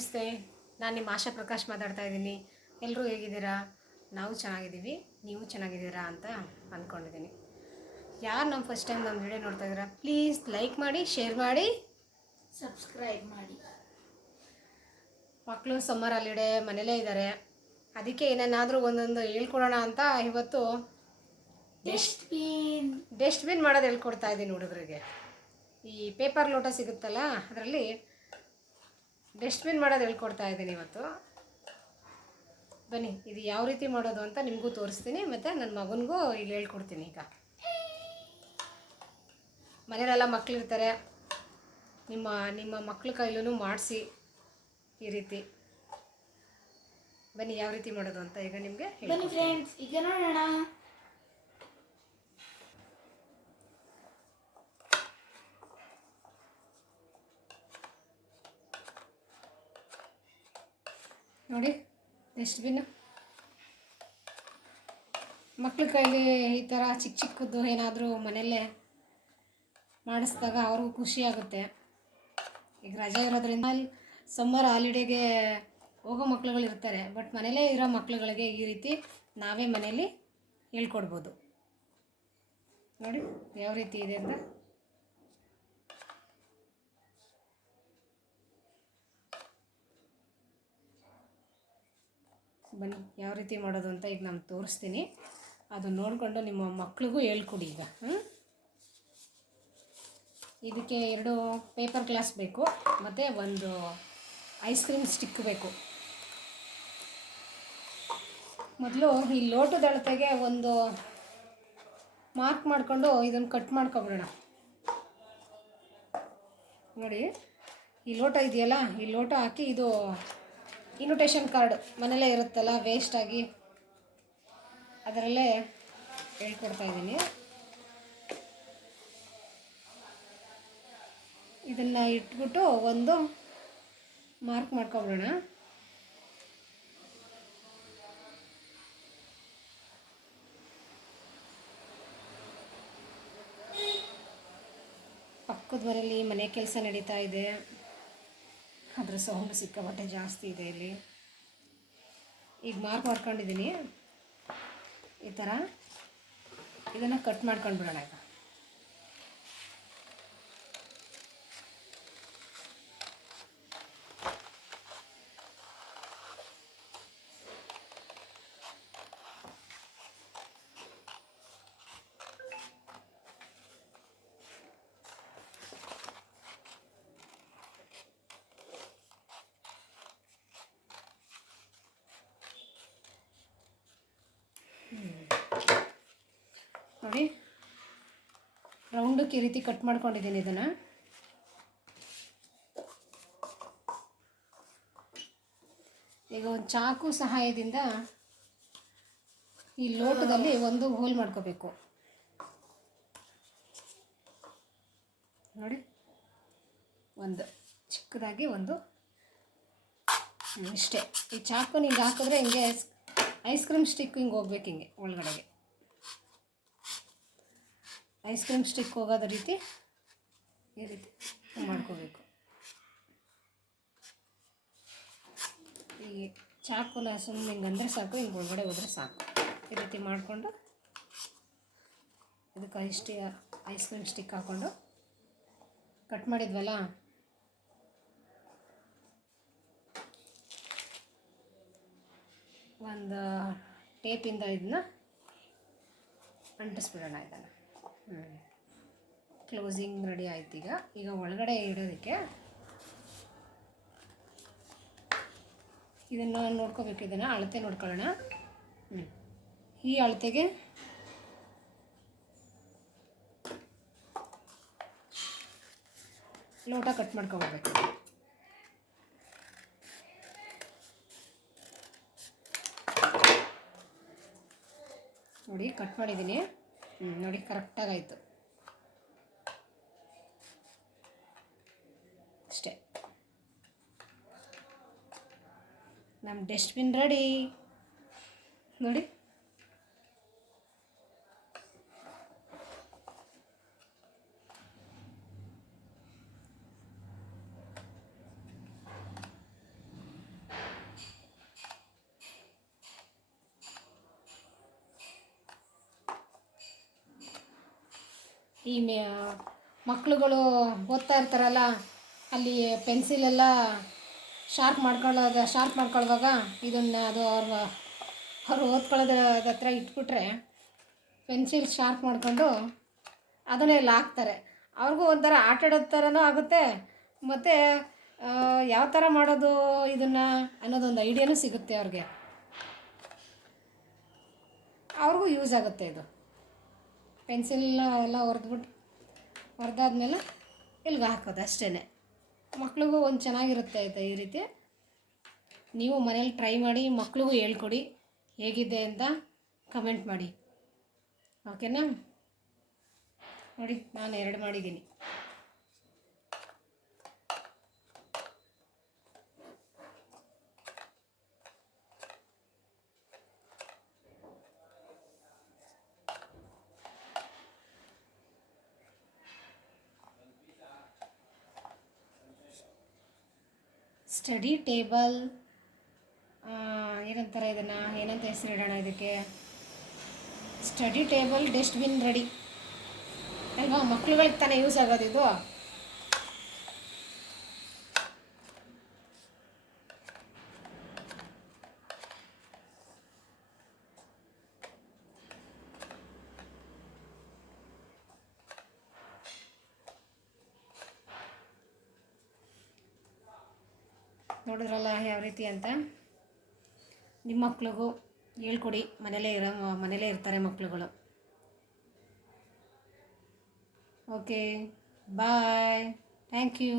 ನಮಸ್ತೆ. ನಾನು ನಿಮ್ಮ ಆಶಾ ಪ್ರಕಾಶ್ ಮಾತಾಡ್ತಾ ಇದ್ದೀನಿ. ಎಲ್ಲರೂ ಹೇಗಿದ್ದೀರಾ? ನಾವು ಚೆನ್ನಾಗಿದ್ದೀವಿ, ನೀವು ಚೆನ್ನಾಗಿದ್ದೀರಾ ಅಂತ ಅಂದ್ಕೊಂಡಿದ್ದೀನಿ. ಯಾರು ನಮ್ಮ ಫಸ್ಟ್ ಟೈಮ್ ನಮ್ಮ ವಿಡಿಯೋ ನೋಡ್ತಾ ಇದ್ದೀರಾ, ಪ್ಲೀಸ್ ಲೈಕ್ ಮಾಡಿ, ಶೇರ್ ಮಾಡಿ, ಸಬ್ಸ್ಕ್ರೈಬ್ ಮಾಡಿ. ಮಕ್ಕಳು ಸಮ್ಮರ್ ಹಾಲಿಡೇ ಮನೇಲೇ ಇದ್ದಾರೆ, ಅದಕ್ಕೆ ಏನೇನಾದರೂ ಒಂದೊಂದು ಹೇಳ್ಕೊಡೋಣ ಅಂತ ಇವತ್ತು ಡಸ್ಟ್ಬಿನ್ ಮಾಡೋದು ಹೇಳ್ಕೊಡ್ತಾ ಇದ್ದೀನಿ ಹುಡುಗರಿಗೆ. ಈ ಪೇಪರ್ ಲೋಟ ಸಿಗುತ್ತಲ್ಲ, ಅದರಲ್ಲಿ ಡಸ್ಟ್ಬಿನ್ ಮಾಡೋದು ಹೇಳ್ಕೊಡ್ತಾ ಇದ್ದೀನಿ ಇವತ್ತು. ಬನ್ನಿ, ಇದು ಯಾವ ರೀತಿ ಮಾಡೋದು ಅಂತ ನಿಮಗೂ ತೋರಿಸ್ತೀನಿ, ಮತ್ತು ನನ್ನ ಮಗನಿಗೂ ಇಲ್ಲಿ ಹೇಳ್ಕೊಡ್ತೀನಿ. ಈಗ ಮನೇಲೆಲ್ಲ ಮಕ್ಕಳಿರ್ತಾರೆ, ನಿಮ್ಮ ಮಕ್ಳ ಕೈಲೂ ಮಾಡಿಸಿ ಈ ರೀತಿ. ಬನ್ನಿ ಯಾವ ರೀತಿ ಮಾಡೋದು ಅಂತ ಈಗ ನಿಮಗೆ ಬನ್ನಿ ಫ್ರೆಂಡ್ಸ್, ಈಗ ನೋಡೋಣ. ನೋಡಿ, ಡಸ್ಟ್ಬಿನ್ನು ಮಕ್ಳ ಕೈಲಿ ಈ ಥರ ಚಿಕ್ಕ ಚಿಕ್ಕದ್ದು ಏನಾದರೂ ಮನೆಯಲ್ಲೇ ಮಾಡಿಸಿದಾಗ ಅವ್ರಿಗೂ ಖುಷಿಯಾಗುತ್ತೆ. ಈಗ ರಜೆ ಇರೋದ್ರಿಂದ ಸಮ್ಮರ್ ಹಾಲಿಡೇಗೆ ಹೋಗೋ ಮಕ್ಳುಗಳಿರ್ತಾರೆ, ಬಟ್ ಮನೇಲೇ ಇರೋ ಮಕ್ಳುಗಳಿಗೆ ಈ ರೀತಿ ನಾವೇ ಮನೇಲಿ ಹೇಳ್ಕೊಡ್ಬೋದು. ನೋಡಿ ಯಾವ ರೀತಿ ಇದೆ ಅಂತ. ಬನ್ನಿ ಯಾವ ರೀತಿ ಮಾಡೋದು ಅಂತ ಈಗ ನಾನು ತೋರಿಸ್ತೀನಿ. ಅದು ನೋಡಿಕೊಂಡು ನಿಮ್ಮ ಮಕ್ಳಿಗೂ ಹೇಳ್ಕೊಡಿ. ಈಗ ಇದಕ್ಕೆ 2 ಪೇಪರ್ ಗ್ಲಾಸ್ ಬೇಕು, ಮತ್ತು ಒಂದು ಐಸ್ ಕ್ರೀಮ್ ಸ್ಟಿಕ್ ಬೇಕು. ಮೊದಲು ಈ ಲೋಟದ ಅಳತೆಗೆ ಒಂದು ಮಾರ್ಕ್ ಮಾಡಿಕೊಂಡು ಇದನ್ನು ಕಟ್ ಮಾಡ್ಕೊಬಿಡೋಣ. ನೋಡಿ, ಈ ಲೋಟ ಇದೆಯಲ್ಲ, ಈ ಲೋಟ ಹಾಕಿ ಇದು ಇನ್ವಿಟೇಷನ್ ಕಾರ್ಡ್ ಮನೇಲೇ ಇರುತ್ತಲ್ಲ ವೇಸ್ಟಾಗಿ, ಅದರಲ್ಲೇ ಹೇಳ್ಕೊಡ್ತಾ ಇದ್ದೀನಿ. ಇದನ್ನು ಇಟ್ಬಿಟ್ಟು ಒಂದು ಮಾರ್ಕ್ ಮಾಡ್ಕೊಬಿಡೋಣ. ಪಕ್ಕದ ಮನೆಯಲ್ಲಿ ಮನೆ ಕೆಲಸ ನಡೀತಾ ಇದೆ, ಅದ್ರ ಸೌಂಡ್ ಸಿಕ್ಕಾಪಟ್ಟೆ ಜಾಸ್ತಿ ಇದೆ ಇಲ್ಲಿ. ಈಗ ಮಾರ್ಕ್ ಮಾಡ್ಕೊಂಡಿದ್ದೀನಿ. ಈ ಥರ ಇದನ್ನು ಕಟ್ ಮಾಡ್ಕೊಂಡು ಬಿಡೋಣ. ಈಗ ನೋಡಿ, ರೌಂಡಕ್ಕೆ ಈ ರೀತಿ ಕಟ್ ಮಾಡ್ಕೊಂಡಿದ್ದೀನಿ. ಇದನ್ನು ಈಗ ಒಂದು ಚಾಕು ಸಹಾಯದಿಂದ ಈ ಲೋಟದಲ್ಲಿ ಒಂದು ಹೋಲ್ ಮಾಡ್ಕೋಬೇಕು. ನೋಡಿ, ಒಂದು ಚಿಕ್ಕದಾಗಿ ಒಂದು ಇಷ್ಟೇ. ಈ ಚಾಕು ಹಿಂಗೆ ಹಾಕಿದ್ರೆ ಹಿಂಗೆ ಐಸ್ ಕ್ರೀಮ್ ಸ್ಟಿಕ್ ಹಿಂಗೆ ಹೋಗ್ಬೇಕು, ಹಿಂಗೆ ಒಳಗಡೆಗೆ ಐಸ್ ಕ್ರೀಮ್ ಸ್ಟಿಕ್ ಹೋಗೋದ ರೀತಿ ಈ ರೀತಿ ಮಾಡ್ಕೋಬೇಕು. ಈ ಚಾಕುನ ಸುಮ್ಮನೆ ಹಿಂಗೆ ಅಂದರೆ ಸಾಕು, ಹಿಂಗೆ ಒಳಗಡೆ ಹೋದರೆ ಸಾಕು. ಈ ರೀತಿ ಮಾಡಿಕೊಂಡು ಇದಕ್ಕೆ ಐಸ್ ಕ್ರೀಮ್ ಸ್ಟಿಕ್ ಹಾಕ್ಕೊಂಡು ಕಟ್ ಮಾಡಿದ್ವಲ್ಲ, ಒಂದು ಟೇಪಿಂದ ಇದನ್ನ ಅಂಟಿಸ್ಬಿಡೋಣ. ಇದನ್ನು ಕ್ಲೋಸಿಂಗ್ ರೆಡಿ ಆಯ್ತು. ಈಗ ಒಳಗಡೆ ಇಡೋದಕ್ಕೆ ಇದನ್ನು ನೋಡ್ಕೋಬೇಕು. ಇದನ್ನು ಅಳತೆ ನೋಡ್ಕೊಳ್ಳೋಣ. ಈ ಅಳತೆಗೆ ಲೋಟ ಕಟ್ ಮಾಡ್ಕೊಬೇಕು. ನೋಡಿ, ಕಟ್ ಮಾಡಿದ್ದೀನಿ. ನೋಡಿ, ಕರೆಕ್ಟಾಗಾಯಿತು. ಅಷ್ಟೇ, ನಮ್ಮ ಡಸ್ಟ್ಬಿನ್ ರೆಡಿ. ನೋಡಿ, ಈ ಮಕ್ಕಳುಗಳು ಓದ್ತಾ ಇರ್ತಾರಲ್ಲ, ಅಲ್ಲಿ ಪೆನ್ಸಿಲೆಲ್ಲ ಶಾರ್ಪ್ ಮಾಡ್ಕೊಳ್ಳುವಾಗ ಇದನ್ನು ಅದು ಅವ್ರು ಓದ್ಕೊಳ್ಳೋದ್ರ ಹತ್ರ ಇಟ್ಬಿಟ್ರೆ ಪೆನ್ಸಿಲ್ ಶಾರ್ಪ್ ಮಾಡಿಕೊಂಡು ಅದನ್ನೇ ಎಲ್ಲ ಹಾಕ್ತಾರೆ. ಅವ್ರಿಗೂ ಒಂಥರ ಆಟ ಆಡೋದ ಥರನೂ ಆಗುತ್ತೆ, ಮತ್ತು ಯಾವ ಥರ ಮಾಡೋದು ಇದನ್ನು ಅನ್ನೋದೊಂದು ಐಡಿಯಾನೂ ಸಿಗುತ್ತೆ ಅವ್ರಿಗೆ. ಅವ್ರಿಗೂ ಯೂಸ್ ಆಗುತ್ತೆ ಇದು. ಪೆನ್ಸಿಲ್ನ ಎಲ್ಲ ಹೊಡೆದಾದ್ಮೇಲೆ ಇಲ್ಲಿಗೆ ಹಾಕೋದು ಅಷ್ಟೇ. ಮಕ್ಳಿಗೂ ಒಂದು ಚೆನ್ನಾಗಿರುತ್ತೆ ಆಯಿತಾ. ಈ ರೀತಿ ನೀವು ಮನೇಲಿ ಟ್ರೈ ಮಾಡಿ, ಮಕ್ಳಿಗೂ ಹೇಳ್ಕೊಡಿ ಹೇಗಿದೆ ಅಂತ ಕಮೆಂಟ್ ಮಾಡಿ. ಓಕೆನಾ? ನೋಡಿ, ನಾನು 2 ಮಾಡಿದ್ದೀನಿ. ಸ್ಟಡಿ ಟೇಬಲ್ ಏನಂತಾರೆ ಇದನ್ನು, ಏನಂತ ಹೆಸರಿಡೋಣ ಇದಕ್ಕೆ? ಸ್ಟಡಿ ಟೇಬಲ್ ಡಸ್ಟ್ಬಿನ್ ರೆಡಿ ಅಲ್ವಾ? ಮಕ್ಳುಗಳಿಗೆ ತಾನೇ ಯೂಸ್ ಆಗೋದು ಇದು. ನೋಡಿದ್ರಲ್ಲ ಯಾವ ರೀತಿ ಅಂತ. ನಿಮ್ಮ ಮಕ್ಳಿಗೂ ಹೇಳ್ಕೊಡಿ, ಮನೇಲೇ ಇರ್ತಾರೆ ಮಕ್ಳುಗಳು. Okay, bye, thank you.